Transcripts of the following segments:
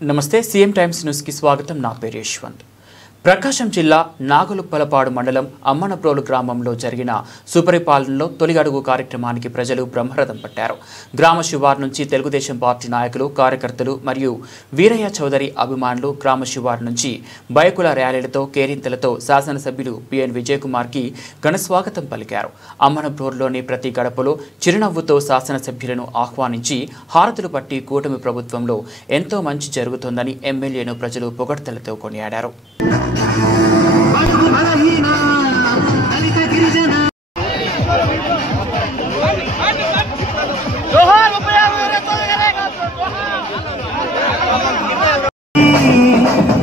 నమస్తే CM times news కి స్వాగతం నా పేరు యశ్వంత్ ప్రకాశం జిల్లా నాగులుప్పలపాడు మండలం అమ్మనప్రోలు గ్రామంలో జరిగిన సుపరిపాలనలో తొలి అడుగు కార్యక్రమానికి ప్రజలు బ్రహ్మరథం పట్టారు. గ్రామ శివారు నుంచి తెలుగుదేశం పార్టీ నాయకులు, కార్యకర్తలు మరియు వీరయ్య చౌదరి అభిమానులు గ్రామ శివారు నుంచి బైకుల ర్యాలీలతో, కేరింతలతో శాసనసభ్యులు పిఎన్ విజయ్ కుమార్ కి ఘన స్వాగతం పలికారు. అమ్మనప్రోలులోని ప్రతి గడపలో చిరునవ్వుతో శాసనసభ్యులను ఆహ్వానించి హారతులు పట్టి కూటమి ప్రభుత్వంలో ఎంతో మంచి జరుగుతోందని ఎమ్మెల్యేను ప్రజలు పొగడ్తలతో కొనియాడారు.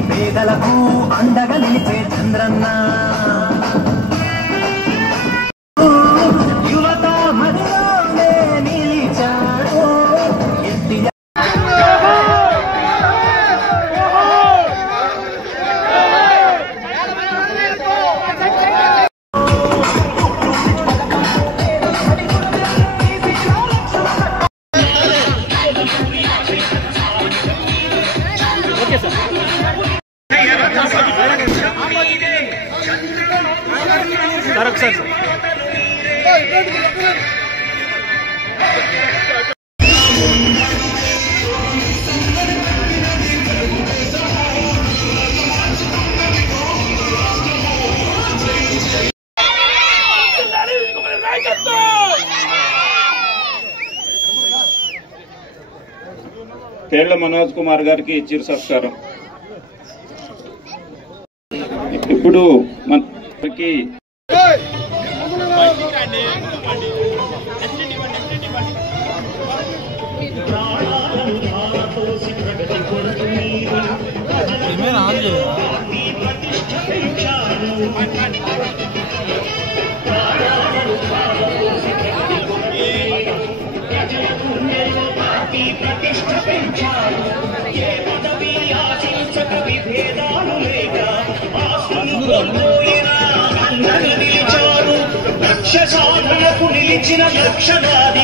పేదలకు అండగా నిలిచే చంద్రన్న యువత మదిలోనే నిలిచాడు. తేళ్ల మనోజ్ కుమార్ గారికి చిరు సత్కారం. ఇప్పుడు మనకి లక్ష్య సాధనకు నిలిచిన లక్షలాది